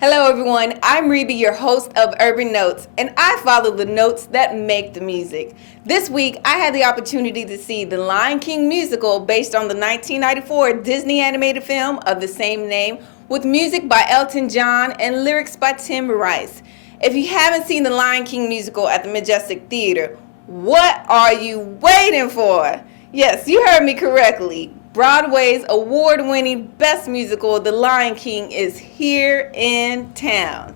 Hello everyone, I'm Rebe, your host of Urban Notes, and I follow the notes that make the music. This week, I had the opportunity to see the Lion King musical based on the 1994 Disney animated film of the same name, with music by Elton John and lyrics by Tim Rice. If you haven't seen the Lion King musical at the Majestic Theater, what are you waiting for? Yes, you heard me correctly. Broadway's award-winning best musical, The Lion King, is here in town.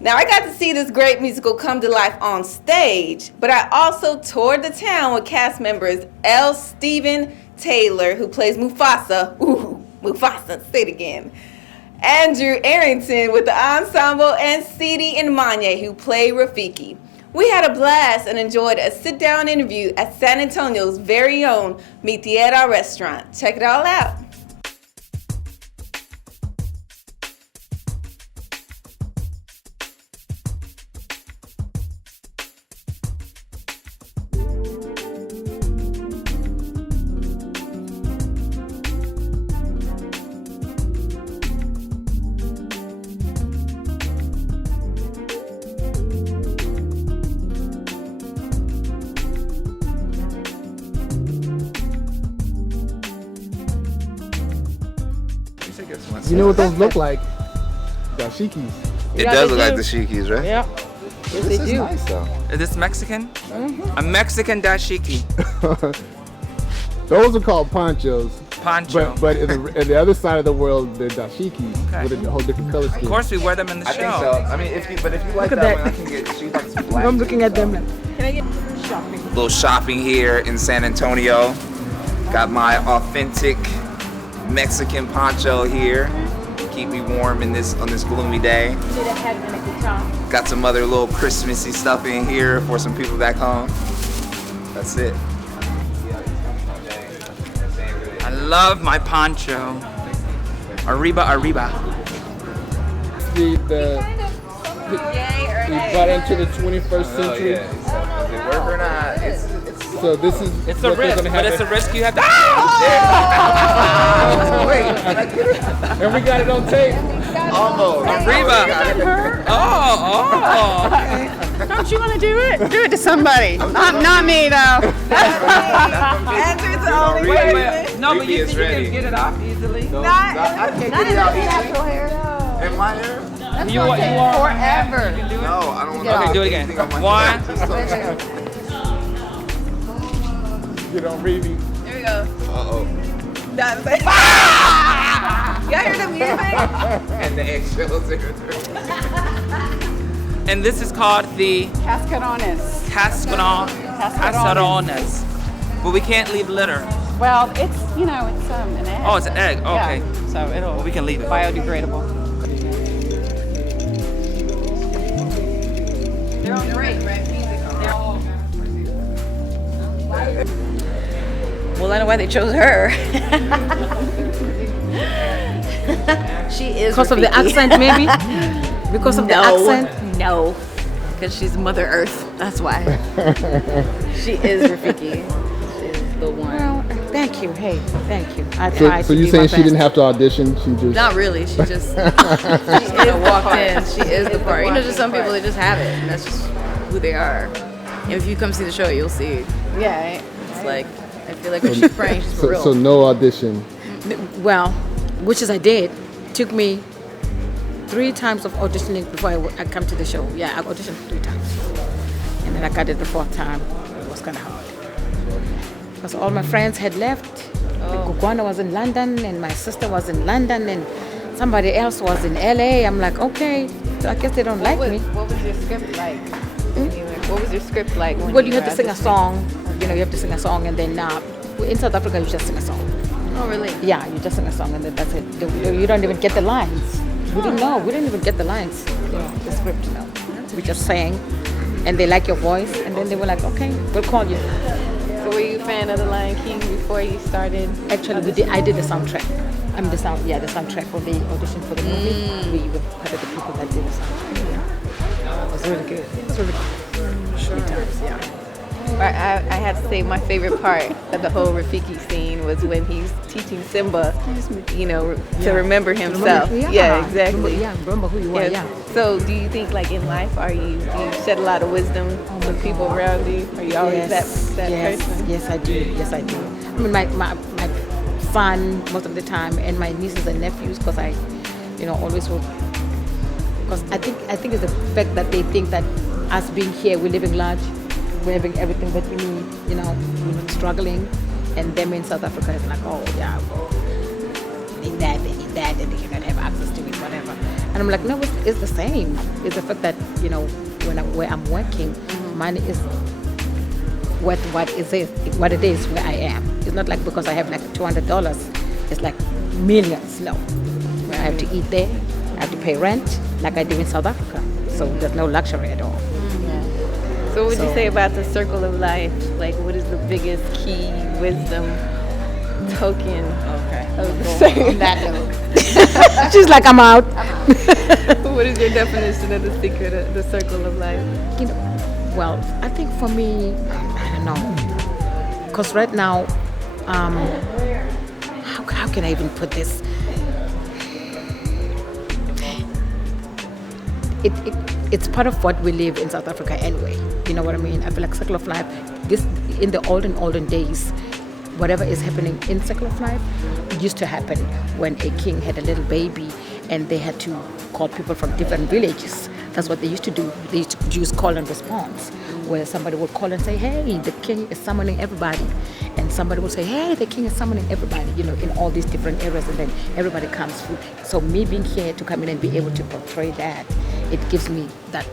Now, I got to see this great musical come to life on stage, but I also toured the town with cast members L.Steven Taylor, who plays Mufasa. Ooh, Mufasa, say it again. Andrew Arrington with the Ensemble, and Tshidi and Manye, who play Rafiki. We had a blast and enjoyed a sit-down interview at San Antonio's very own Mi Tierra restaurant. Check it all out. You know what those look like? Dashikis. It does look like the shikis, right? Yeah. Yes, they do. Nice though. Is this Mexican? Mm-hmm. A Mexican dashiki. Those are called ponchos. Poncho. But in the other side of the world, they're dashikis with a whole different color scheme. Of course, we wear them in the show. I think so. I mean, if you like that one, I can get. She likes black. I'm looking at them. Can I get shopping? Little shopping here in San Antonio. Got my authentic Mexican poncho here. Keep me warm on this gloomy day. Got some other little Christmassy stuff in here for some people back home. That's it. I love my poncho. Arriba, arriba. We got into the 21st century. Does it work or not? So this is. It's a risk, but it's a risk you have to. Wait, And we got it on tape. almost. Arriba. Oh. Don't you want to do it? Do it to somebody. Not me, though. Andrew's the only person. No, but you is ready. can get it off easily. I can't get it out easily. In my hair? You are Forever. You can do it. No, I don't know. Okay, do it again. Anything on my One. hair. Get on Rebe. There we go. Uh-oh. That's it. Y'all hear the music? And the eggshells are And this is called the Cascarones. cascarones. But we can't leave litter. Well, it's an egg. Oh, it's an egg. Oh, okay. Yeah, so it'll We can leave it. biodegradable. They're on break, right? They're all. Well, I know why they chose her. She is Because of the Rafiki. accent, maybe? Because of the accent? No, because she's Mother Earth. That's why. She is Rafiki. She's the one. Well, thank you. Hey, thank you. I tried So to you do saying my she didn't best. have to audition? She just. Not really. She just walked in. She is the part. You know, just some people, they just have it. And that's just who they are. And if you come see the show, you'll see. Yeah. It's like, I feel like when she's praying, she's for real. So no audition. Well, which is I did. Took me 3 times of auditioning before I come to the show. Yeah, I auditioned 3 times. And then I got it the 4th time. It was kind of hard. Because all my friends had left. Gugwana was in London, and my sister was in London, and somebody else was in LA. I'm like, okay, so I guess they don't like me. What was your script like? What was your script like? Well, you have to sing a song. You have to sing a song, and then in South Africa, you just sing a song. Oh, really? Yeah, you just sing a song, and then that's it. You don't even get the lines. We didn't know. We didn't even get the lines. The script, We just sang, and they like your voice, and then they were like, okay, we'll call you. So were you a fan of The Lion King before you started? Actually, I did the soundtrack. The soundtrack for the audition for the movie. We were part of the people that did the soundtrack. Yeah. It was really good. It was really good. Sure. Yeah. I had to say my favorite part of the whole Rafiki scene was when he's teaching Simba, to remember himself. Exactly. Remember who you are. Yeah. So, do you think, like in life, do you shed a lot of wisdom to people around you? Are you always that person? Yes, I do. Yes, I do. I mean, my son most of the time, and my nieces and nephews, because I, always will. Because I think it's the fact that they think that us being here, we're living large, we're having everything that we need, we're not struggling, and them in South Africa is like, oh yeah, well, they need that, and they cannot have access to it, whatever. And I'm like, no, it's the same. It's the fact that, where I'm working, money is what it is where I am. It's not like because I have like $200, it's like millions, no. I have to eat there, I have to pay rent, like I do in South Africa. So there's no luxury at all. So what would you say about the circle of life? Like, what is the biggest key wisdom token of the circle? She's like, I'm out. What is your definition of the secret of the circle of life? Well, I think for me, I don't know. Because right now, how can I even put this? It's part of what we live in South Africa anyway. You know what I mean? I feel like circle of life, this in the olden days, whatever is happening in circle of life used to happen when a king had a little baby and they had to call people from different villages. That's what they used to do. They used to use call and response, where somebody would call and say, hey, the king is summoning everybody. And somebody would say, hey, the king is summoning everybody, in all these different areas, and then everybody comes through. So me being here to come in and be able to portray that, it gives me that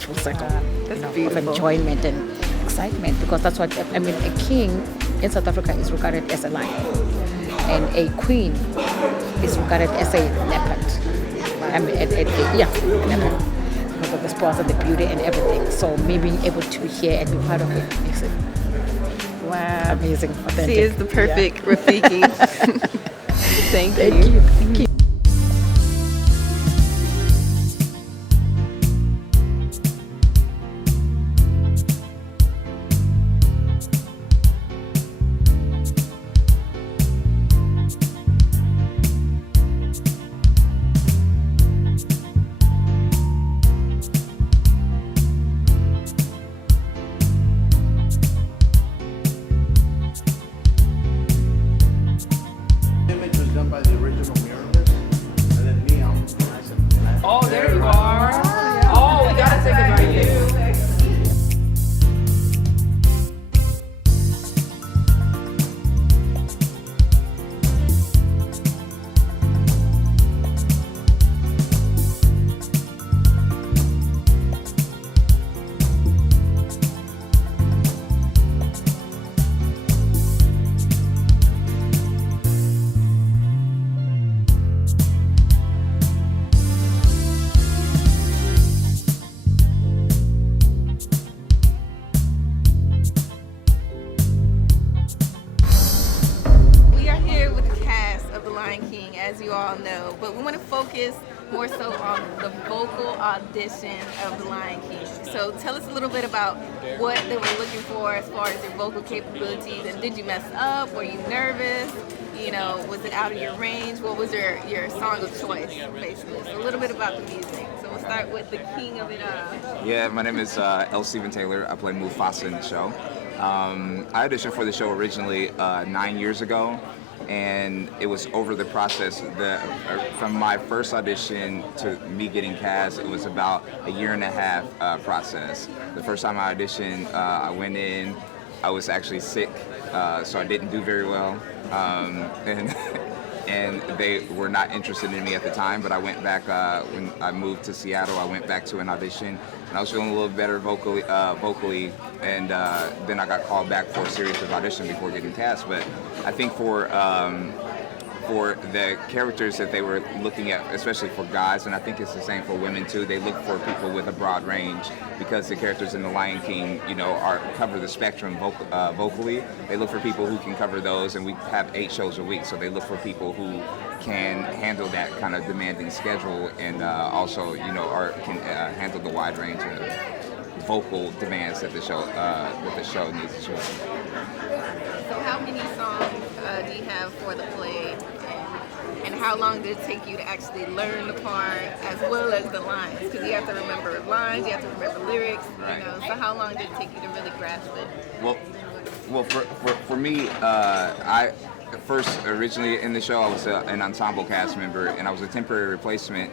full circle of enjoyment and excitement, because that's what, a king in South Africa is regarded as a lion, and a queen is regarded as a leopard. Leopard. Because of the spoils and the beauty and everything. So me being able to be here and be part of it makes it amazing, authentic. She is the perfect Rafiki. Thank you. Thank you. Oh, there you are. Oh, we gotta take it right here. as you all know, but we want to focus more so on the vocal audition of The Lion King. So tell us a little bit about what they were looking for as far as your vocal capabilities, and did you mess up? Were you nervous? You know, was it out of your range? What was your song of choice, basically? So a little bit about the music. So we'll start with the king of it all. Yeah, my name is L.Steven Taylor. I play Mufasa in the show. I auditioned for the show originally 9 years ago, and it was over the process. From my first audition to me getting cast, it was about a 1.5 year process. The first time I auditioned, I went in, I was actually sick, so I didn't do very well, and they were not interested in me at the time, but I went back, when I moved to Seattle, I went back to an audition, and I was feeling a little better vocally, and then I got called back for a series of auditions before getting cast. But I think for the characters that they were looking at, especially for guys, and I think it's the same for women too, they look for people with a broad range, because the characters in The Lion King, you know, cover the spectrum vocally. They look for people who can cover those, and we have 8 shows a week, so they look for people who can handle that kind of demanding schedule, and also, you know, can handle the wide range of vocal demands that the show needs to show. So how many songs do you have for the play? And how long did it take you to actually learn the part as well as the lines? Because you have to remember lines, you have to remember lyrics, Right. you know. So how long did it take you to really grasp it? Well, for me, I first originally in the show I was an ensemble cast member, and I was a temporary replacement.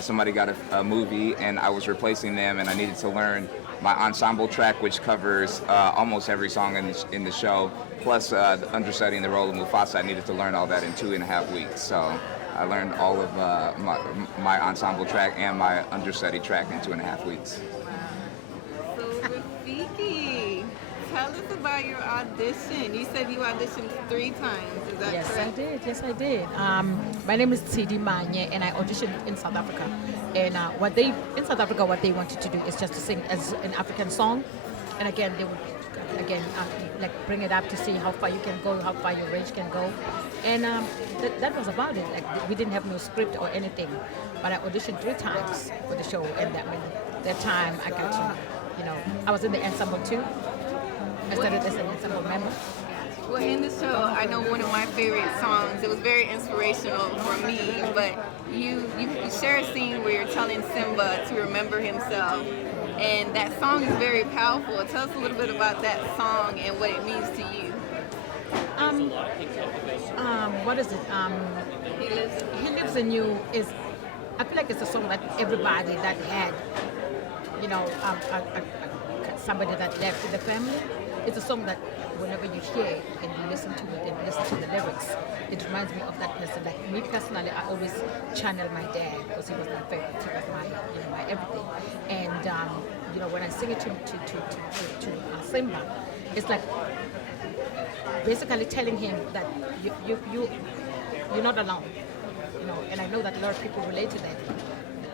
Somebody got a movie, and I was replacing them, and I needed to learn my ensemble track, which covers almost every song in the show. Plus, understudying the role of Mufasa, I needed to learn all that in 2.5 weeks. So I learned all of my ensemble track and my understudy track in 2.5 weeks. So Rafiki, tell us about your audition. You said you auditioned 3 times, is that correct? Yes, I did. My name is Tshidi and Manye, and I auditioned in South Africa. And what they wanted to do is just to sing as an African song. And again, they would like bring it up to see how far you can go, how far your range can go. And that was about it. Like, we didn't have no script or anything. But I auditioned 3 times for the show, and that time I got to, I was in the ensemble too. I started as an ensemble member. Well, in the show, I know one of my favorite songs. It was very inspirational for me. But you share a scene where you're telling Simba to remember himself, and that song is very powerful. Tell us a little bit about that song and what it means to you. What is it? He Lives in You is. I feel like it's a song that everybody that had, somebody that left in the family. It's a song that whenever you hear it and you listen to it and listen to the lyrics, it reminds me of that person. Like me personally, I always channel my dad because he was my favorite. He was my everything. And when I sing it to Simba, it's like basically telling him that you're not alone. And I know that a lot of people relate to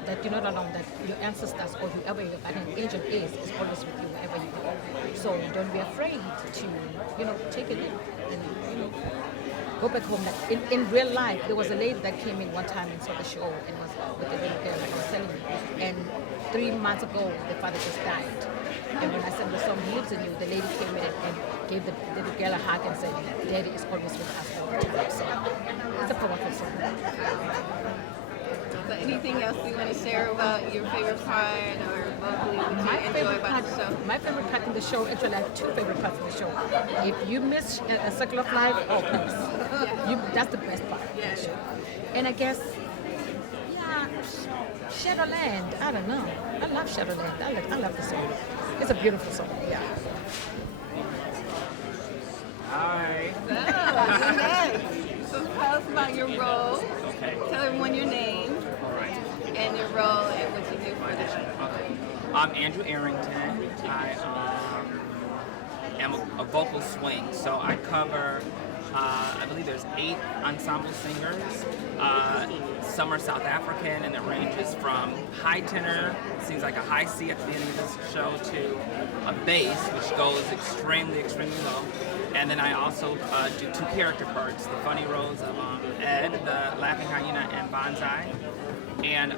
that you're not alone, that your ancestors or whoever your guardian angel is always with you wherever you go. So don't be afraid to take it in and go back home. Like in real life, there was a lady that came in one time and saw the show and was with a little girl, like I was telling you. And 3 months ago, the father just died. And when I sang the song "He Lives in You," the lady came in and gave the little girl a hug and said, "Daddy is always with us all the time." So it's a powerful song. So anything else you want to share about your favorite part or vocally what you enjoy about the show? My favorite part in the show, actually I have 2 favorite parts in the show. If you miss a Circle of Life, that's the best part of the show. And I guess, Shadowland, I don't know. I love Shadowland. I love the song. It's a beautiful song, Hi. So tell us about your role. Tell everyone your name and your role and what you do for the show. Okay. I'm Andrew Arrington. I am a vocal swing, so I cover, I believe there's 8 ensemble singers. Some are South African, and it ranges from high tenor, seems like a high C at the beginning of this show, to a bass, which goes extremely, extremely low. And then I also do 2 character parts, the funny roles of Ed, the laughing hyena, and Bonsai. And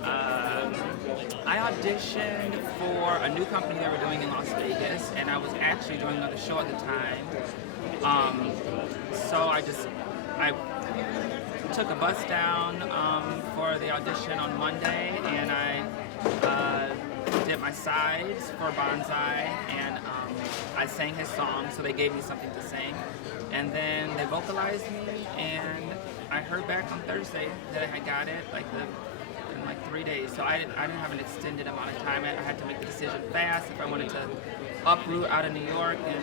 I auditioned for a new company they were doing in Las Vegas, and I was actually doing another show at the time. So I took a bus down for the audition on Monday, and I did my sides for Bonsai, and I sang his song, so they gave me something to sing. And then they vocalized me, and I heard back on Thursday that I had got it in like 3 days. So I didn't have an extended amount of time. I had to make the decision fast if I wanted to uproot out of New York and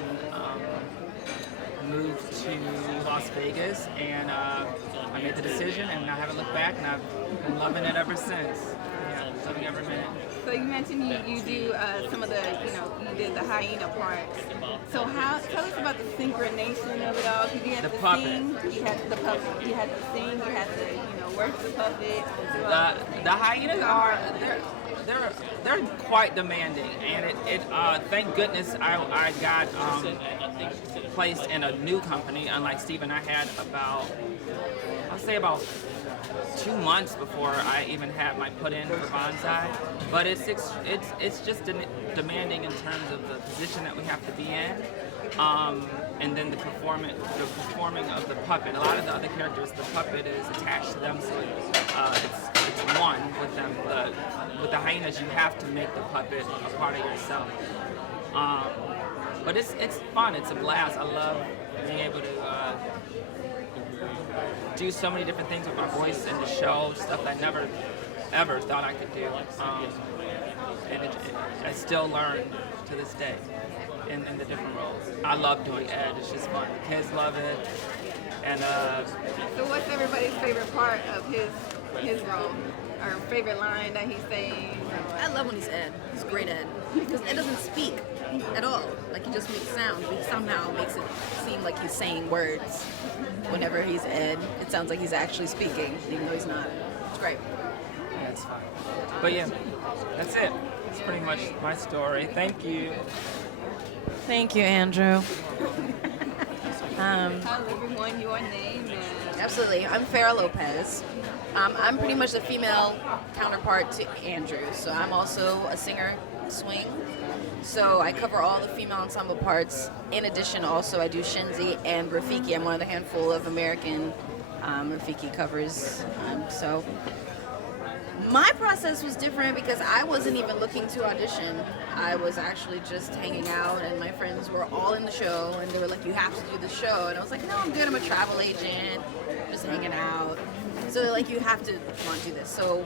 move to Las Vegas, and I made the decision, and I haven't looked back, and I've been loving it ever since. Yeah, loving every minute. So you mentioned you do some of the, you did the hyena parts. So tell us about the synchronization of it all. Because you had to sing, you had the puppet, you had to sing, you had to, work the puppet. The hyenas are they're quite demanding, and it thank goodness I got placed in a new company. Unlike Steven, I had about I'll say about 2 months before I even had my put in for bonsai. But it's just demanding in terms of the position that we have to be in, and then the performing of the puppet. A lot of the other characters, the puppet is attached to them, so it's one with them. With the hyenas, you have to make the puppet a part of yourself. But it's fun. It's a blast. I love being able to do so many different things with my voice in the show, stuff I never ever thought I could do. And I still learn to this day in the different roles. I love doing Ed. It's just fun. Kids love it. And So what's everybody's favorite part of his role? Or favorite line that he says? I love when he's Ed. He's great Ed. Because Ed doesn't speak at all. Like, he just makes sounds, but he somehow makes it seem like he's saying words. Whenever he's Ed, it sounds like he's actually speaking, even though he's not. It's great. yeah, it's fun. But yeah, that's it. It's pretty much my story. Thank you. Thank you, Andrew. Tell everyone your name and... Absolutely. I'm Farrah Lopez. I'm pretty much the female counterpart to Andrew. So I'm also a singer, swing. So I cover all the female ensemble parts. In addition, also I do Tshidi and Rafiki. I'm one of the handful of American Rafiki covers. So my process was different because I wasn't even looking to audition. I was actually just hanging out, and my friends were all in the show, and they were like, "You have to do the show." And I was like, "No, I'm good. I'm a travel agent, just hanging out." So they're like, "You have to want to do this." So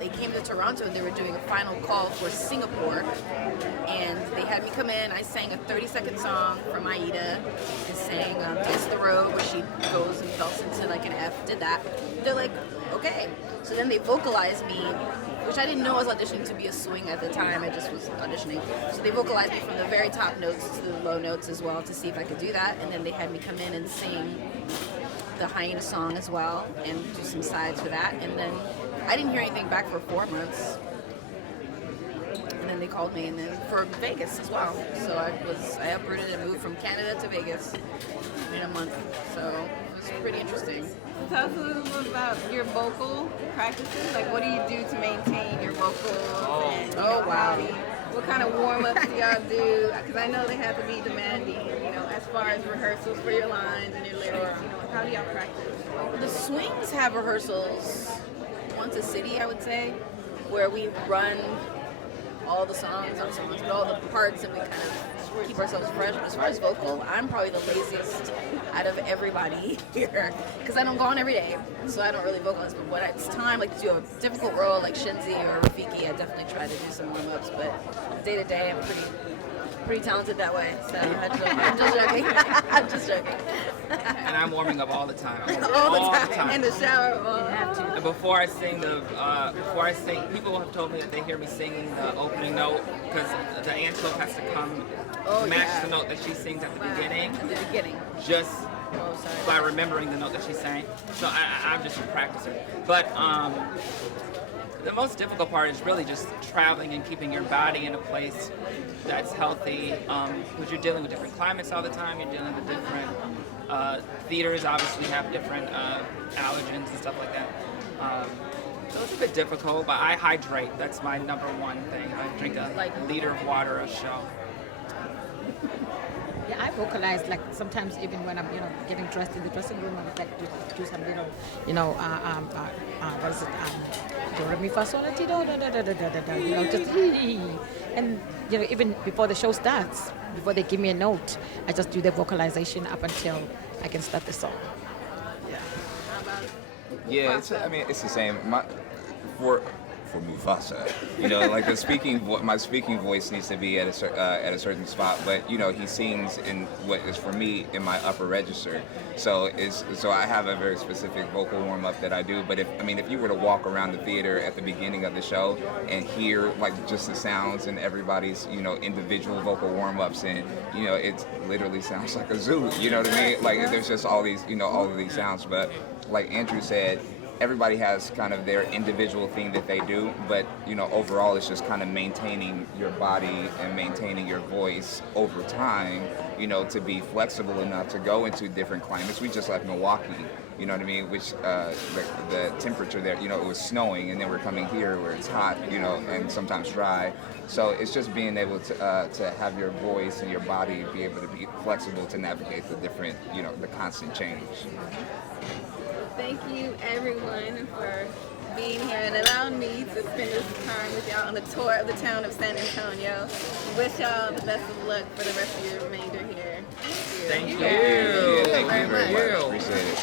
they came to Toronto, and they were doing a final call for Singapore, and they had me come in. I sang a 30-second song from Aida. I sang Dance the Road, where she goes and belts into like an F, did that. They're like, okay. So then they vocalized me, which I didn't know I was auditioning to be a swing at the time. I just was auditioning. So they vocalized me from the very top notes to the low notes as well to see if I could do that. And then they had me come in and sing the hyena song as well and do some sides for that. And then I didn't hear anything back for 4 months. And then they called me, and then for Vegas as well. So I uprooted and moved from Canada to Vegas in a month. So it was pretty interesting. Tell us a little bit about your vocal practices. Like, what do you do to maintain your vocals? And, wow. What kind of warm-ups do y'all do? Because I know they have to be demanding, as far as rehearsals for your lines and your lyrics. How do y'all practice? The swings have rehearsals once a city, I would say, where we run all the songs, but all the parts, and we kind of keep ourselves fresh. But as far as vocal, I'm probably the laziest out of everybody here because I don't go on every day, so I don't really vocalize. But when it's time, like to do a difficult role like Tshidi or Rafiki, I definitely try to do some warm-ups. But day to day, I'm pretty talented that way. So I'm just joking. I'm just joking. And I'm warming up all the time. All the time. In the shower. And before I sing, people have told me that they hear me singing the opening note because the antelope has to come match the note that she sings at the beginning. At the beginning. Just by remembering the note that she sang. So I'm just a practicer. But the most difficult part is really just traveling and keeping your body in a place that's healthy, because you're dealing with different climates all the time. You're dealing with different theaters, obviously have different allergens and stuff like that. So it's a bit difficult, but I hydrate. That's my number one thing. I drink a liter of water a show. Yeah, I vocalize like sometimes even when I'm getting dressed in the dressing room. I like to do some little what is it? Do re mi fa sol la ti do da da da da da da. Just and even before the show starts, before they give me a note, I just do the vocalization up until I can start the song. Yeah, it's the same. For Mufasa, like my speaking voice needs to be at a certain spot, but he sings in what is for me in my upper register. So I have a very specific vocal warm up that I do. But if you were to walk around the theater at the beginning of the show and hear like just the sounds and everybody's individual vocal warm ups, and it literally sounds like a zoo. You know what I mean? Like there's just all these all of these sounds. But like Andrew said, everybody has kind of their individual thing that they do, but overall it's just kind of maintaining your body and maintaining your voice over time, to be flexible enough to go into different climates. We just left Milwaukee, You know what I mean? Which the temperature there, you know, it was snowing, and then we're coming here where it's hot, you know, and sometimes dry. So it's just being able to have your voice and your body be able to be flexible to navigate the different, you know, the constant change. Thank you, everyone, for being here and allowing me to spend this time with y'all on the tour of the town of San Antonio. Wish y'all the best of luck for the rest of your remainder here. Thank you. Thank you very much. Appreciate it.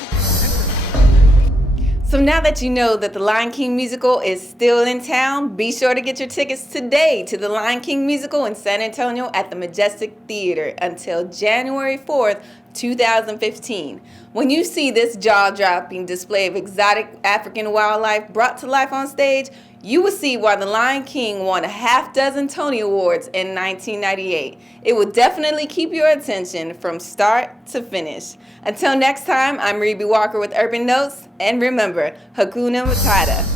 So now that you know that the Lion King musical is still in town, be sure to get your tickets today to the Lion King musical in San Antonio at the Majestic Theater until January 4th, 2015. When you see this jaw-dropping display of exotic African wildlife brought to life on stage, you will see why the Lion King won a half dozen Tony Awards in 1998. It will definitely keep your attention from start to finish. Until next time, I'm Rebe Walker with Urban Notes, and remember, Hakuna Matata.